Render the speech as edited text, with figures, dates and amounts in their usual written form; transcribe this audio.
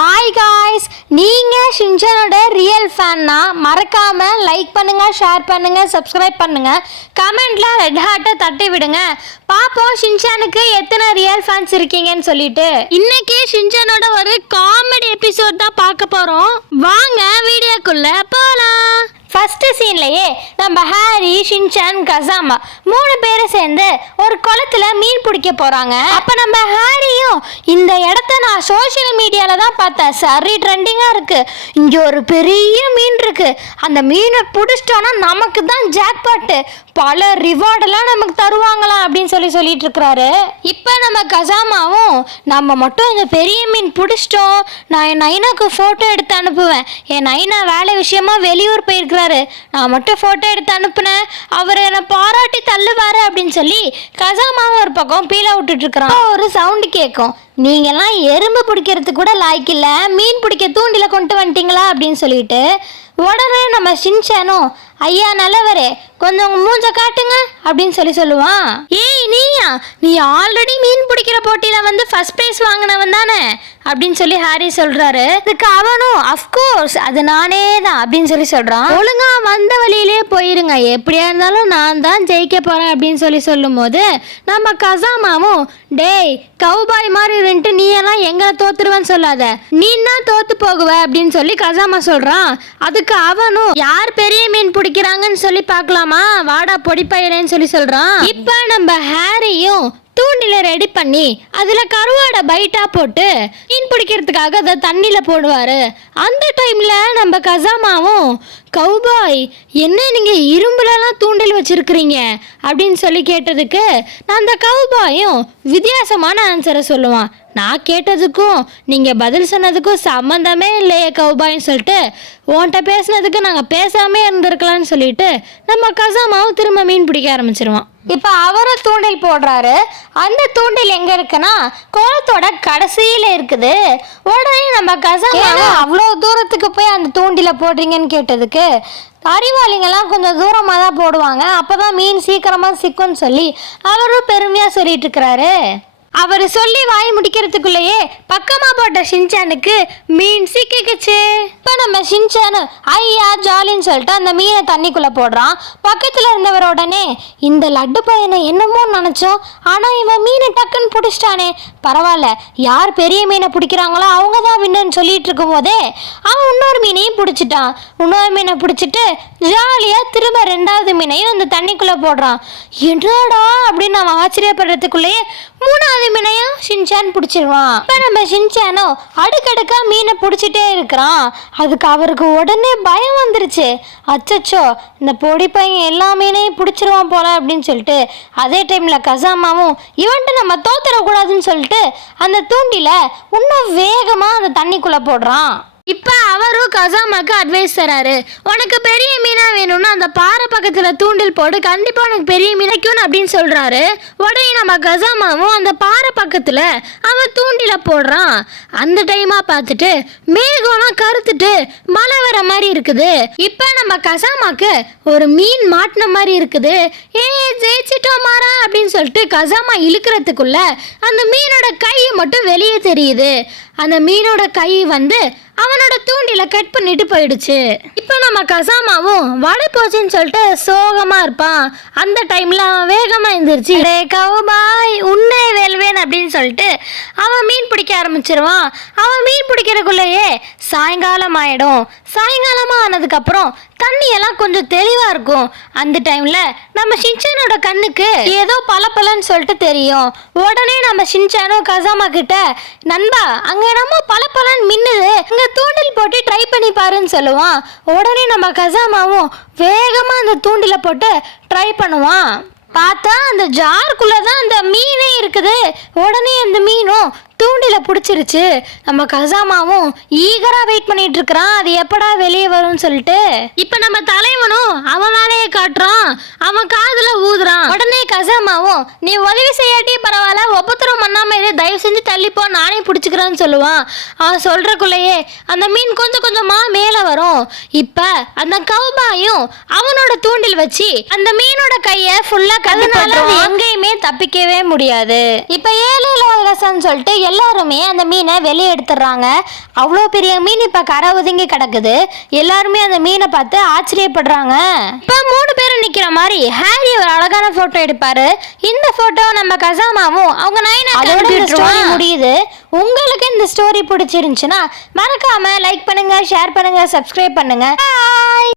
Hi guys, நீங்கள் ஷின்சானோட real ஃபேன்னா மறக்காமல் like பண்ணுங்கள், ஷேர் பண்ணுங்கள், சப்ஸ்கிரைப் பண்ணுங்கள், கமெண்ட்டில் ரெட் ஹார்ட்டை தட்டி விடுங்க. பாப்போம் ஷின்சானுக்கு எத்தனை ரியல் ஃபேன்ஸ் இருக்கீங்கன்னு சொல்லிட்டு. இன்னைக்கு ஷின்சானோட ஒரு காமெடி எபிசோட் தான் பார்க்க போகிறோம். வாங்க வீடியோக்குள்ளே போகலாம். ஃபர்ஸ்ட் சீன்லயே நம்ம ஹாரி, ஷின்சான், கசாமா 3 பேரும் சேர்ந்து ஒரு குளத்துல மீன் பிடிக்க போறாங்க. அப்ப நம்ம ஹாரியும் இந்த இடத்த நான் சோஷியல் மீடியால தான் பார்த்தேன், சரி ட்ரெண்டிங்கா இருக்கு, இங்க ஒரு பெரிய மீன் இருக்கு, அந்த மீனை பிடிச்சிட்டோன்னா நமக்கு தான் ஜாக்பாட்டு, பல ரிவார்டெல்லாம் நமக்கு தருவாங்களாம் அப்படின்னு சொல்லிட்டு இருக்கிறாரு. இப்போ நம்ம கசாமாவும் நம்ம மட்டும் இந்த பெரிய மீன் பிடிச்சிட்டோம், நான் என் நைனாக்கு ஃபோட்டோ எடுத்து அனுப்புவேன், என் நைனா வேலை விஷயமா வெளியூர் போயிருக்கிறாரு, நான் மட்டும் ஃபோட்டோ எடுத்து அனுப்புனேன், அவர் என்னை பாராட்டி தள்ளுவாரு அப்படின்னு சொல்லி கசாமாவும் ஒரு பக்கம் பீலா விட்டுட்டு இருக்கிறான். ஒரு சவுண்டு கேட்கும், நீங்கெல்லாம் எறும்பு பிடிக்கிறதுக்கு கூட லாய்க்கு இல்லை, மீன் பிடிக்க தூண்டில கொண்டு வந்துட்டீங்களா அப்படின்னு சொல்லிட்டு. உடனே நம்ம ஷின்சானும், ஐயா நல்லவரே கொஞ்சம் உங்க மூஞ்ச காட்டுங்க அப்படின்னு சொல்லுவான். ஏய் நீயா, நீ ஆல்ரெடி மீன் பிடிக்கிற போட்டியில வந்து ஃபர்ஸ்ட் பிரைஸ் வாங்கினவன் தானே அப்படின்னு சொல்லி ஹாரி சொல்றாரு. அதுக்கு அவனும் அஃப்கோர்ஸ் அது நானே தான் அப்படின்னு சொல்றான். ஒழுங்கா வந்த வழியிலே போயிருங்க, எப்படியா இருந்தாலும் நான் தான் ஜெயிக்க போறேன் அப்படின்னு சொல்லும் போது நம்ம கசாமாவும், டேய் கவுபாய் மாதிரி இருந்துட்டு நீ எல்லாம் எங்களை தோத்துருவேன்னு சொல்லாத, நீ தான் தோத்து போகுவ அப்படின்னு சொல்லி கசாமா சொல்றான். அதுக்கு அவனும், யார் பெரிய மீன் பிடிக்கிறாங்கன்னு சொல்லி பார்க்கலாமா, வாடா பொடிப்பயிரேன்னு சொல்றான். இப்ப நம்ம ஹாரியும் தூண்டில ரெடி பண்ணி அதுல கருவாடை பைட்டா போட்டு மீன் பிடிக்கிறதுக்காக அதை தண்ணியில போடுவாரு. அந்த டைம்ல நம்ம கசாமாவும், கவுபாய் என்ன நீங்க இரும்புலலாம் தூண்டில் வச்சிருக்கிறீங்க அப்படின்னு சொல்லி கேட்டதுக்கு அந்த கவுபாயும் வித்தியாசமான ஆன்சரை சொல்லுவான். நான் கேட்டதுக்கும் நீங்கள் பதில் சொன்னதுக்கும் சம்மந்தமே இல்லையே கவுபாயின்னு சொல்லிட்டு, உன்கிட்ட பேசினதுக்கு நாங்கள் பேசாமே இருந்திருக்கலாம்னு சொல்லிட்டு நம்ம கசாமாவும் திரும்ப மீன் பிடிக்க ஆரம்பிச்சிருவான். இப்போ அவரும் தூண்டில் போடுறாரு. அந்த தூண்டில் எங்கே இருக்குன்னா குளத்தோட கடைசியில் இருக்குது. உடனே நம்ம கசாமாவும், அவ்வளோ தூரத்துக்கு போய் அந்த தூண்டில போடுறீங்கன்னு கேட்டதுக்கு, அறிவாளிங்கெல்லாம் கொஞ்சம் தூரமாக தான் போடுவாங்க, அப்போ தான் மீன் சீக்கிரமாக சிக்கும்னு சொல்லி அவரும் பெருமையாக சொல்லிட்டு இருக்கிறாரு. அவர் சொல்லி வாய் முடிக்கிறதுக்குள்ளேயே பக்கமா போட்ட ஷின்சானுக்கு மீன் சிக்கிக்குச்சு. இப்போ நம்ம ஷின்சானு ஐயா ஜாலின்னு சொல்லிட்டு அந்த மீனை தண்ணிக்குள்ள போடுறான். பக்கத்துல இருந்தவர் உடனே, இந்த லட்டு பையனை என்னமோ நினைச்சோம், ஆனா இவன் மீனை டக்குன்னு பிடிச்சிட்டானே, பரவாயில்ல யார் பெரிய மீனை பிடிக்கிறாங்களோ அவங்க தான் வின்னு சொல்லிட்டு இருக்கும் போதே அவன் இன்னொரு மீனையும் பிடிச்சிட்டான். இன்னொரு மீனை பிடிச்சிட்டு ஜாலியா திரும்ப 2வது மீனையும் அந்த தண்ணிக்குள்ள போடுறான். என்னடா அப்படின்னு நம்ம ஆச்சரியப்படுறதுக்குள்ளேயே 3வது மீனையும் ஷின்சான் பிடிச்சிருவான். இப்போ நம்ம ஷின்சானோ அடுக்கடுக்கா மீனை பிடிச்சிட்டே இருக்கிறான். அதுக்கு அவருக்கு உடனே பயம் வந்துருச்சு, அச்சச்சோ இந்த பொடி பையன் எல்லா மீனையும் பிடிச்சிருவான் போல அப்படின்னு சொல்லிட்டு. அதே டைம்ல கசாமாவும் இவன்ட்டு நம்ம தோத்துடக்கூடாதுன்னு சொல்லிட்டு அந்த தூண்டில இன்னும் வேகமா அந்த தண்ணிக்குள்ள போடுறான். இப்போ அவரும் கசாமாக்கு அட்வைஸ் தராரு, உனக்கு பெரிய மீனாக வேணும்னா அந்த பாறை பக்கத்தில் தூண்டில் போடு, கண்டிப்பாக உனக்கு பெரிய மீனைக்கும் அப்படின்னு சொல்கிறாரு. உடனே நம்ம கசாமாவும் அந்த பாறை பக்கத்தில் அவன் தூண்டில போடுறான். அந்த டைமாக பார்த்துட்டு மேகம்லாம் கருத்துட்டு மழை வர மாதிரி இருக்குது. இப்போ நம்ம கசாமாக்கு ஒரு மீன் மாட்டின மாதிரி இருக்குது. ஜெயிச்சிட்டோம் மாறா அப்படின்னு சொல்லிட்டு கசாமா இழுக்கிறதுக்குள்ள அந்த மீனோட கை மட்டும் வெளியே தெரியுது. அந்த மீனோட கை வந்து அவனோட தூண்டில கட் பண்ணிட்டு போயிடுச்சு. இப்போ நம்ம கசாமாவும் வடை போச்சுன்னு சொல்லிட்டு சோகமா இருப்பான். அந்த டைம்ல அவன் வேகமா எழுந்திருச்சு, டே கவுபாய் உன்னை வெல்வேன் அப்படின்னு சொல்லிட்டு அவன் மீன் பிடிக்க ஆரம்பிச்சிருவான். அவன் மீன் பிடிக்கிறதுக்குள்ளேயே சாயங்காலம் ஆயிடும். சாயங்காலமா ஆனதுக்கு அப்புறம் தண்ணியெல்லாம் கொஞ்சம் தெளிவா இருக்கும். அந்த டைம்ல நம்ம ஷின்சானோட கண்ணுக்கு ஏதோ பலன்னு சொல்லிட்டு தெரியும். உடனே நம்ம ஷின்சானும் கசாமா கிட்ட, நண்பா அங்க நம்ம பலன்னு மின்னுது, அங்க தூண்டில் போட்டு ட்ரை பண்ணி பாருன்னு சொல்லுவான். உடனே நம்ம கசாமாவும் வேகமா அந்த தூண்டில போட்டு ட்ரை பண்ணுவான். பார்த்தா அந்த ஜாருக்குள்ளதான் அந்த மீனே இருக்குது. உடனே அந்த மீனும் தூண்டில பிடிச்சிருச்சு. நம்ம கசாமாவும் ஈகரா வெயிட் பண்ணிட்டு இருக்கிறான், அது எப்படா வெளியே வரும்னு சொல்லிட்டு. இப்ப நம்ம தலைவனும் அவன் வேலையை காட்டுறான், அவன் காதுல ஊதுறான். உடனே கசாமாவும், நீ உதவி செய்யாட்டி பரவாயில்ல, ஒப்பத்திரம் பண்ணாம இரு, தயவு செஞ்சு தள்ளிப்போ, நானே பிடிச்சிக்கிறேன்னு சொல்லுவான். அவன் சொல்றக்குள்ளேயே அந்த மீன் கொஞ்சம் கொஞ்சமா மேல வரும். இப்ப அந்த கவுபாயும் அவனோட தூண்டில் வச்சு அந்த மீனோட கைய ஃபுல்லா கதனால எங்கேயுமே தப்பிக்கவே முடியாது. இப்ப 7 இலவசம்னு சொல்லிட்டு எல்லாருமே அந்த மீனை வெளியே எடுத்துடுறாங்க. அவ்வளோ பெரிய மீன் இப்போ கரை ஒதுங்கி கிடக்குது. எல்லாருமே அந்த மீனை பார்த்து ஆச்சரியப்படுறாங்க. இப்போ 3 பேரும் நிற்கிற மாதிரி ஹாரி ஒரு அழகான ஃபோட்டோ எடுப்பாரு. இந்த ஃபோட்டோ நம்ம கசாமாவும் அவங்க ஸ்டோரி முடியுது. உங்களுக்கு இந்த ஸ்டோரி பிடிச்சிருந்துச்சுன்னா மறக்காம லைக் பண்ணுங்க, ஷேர் பண்ணுங்க, சப்ஸ்கிரைப் பண்ணுங்க.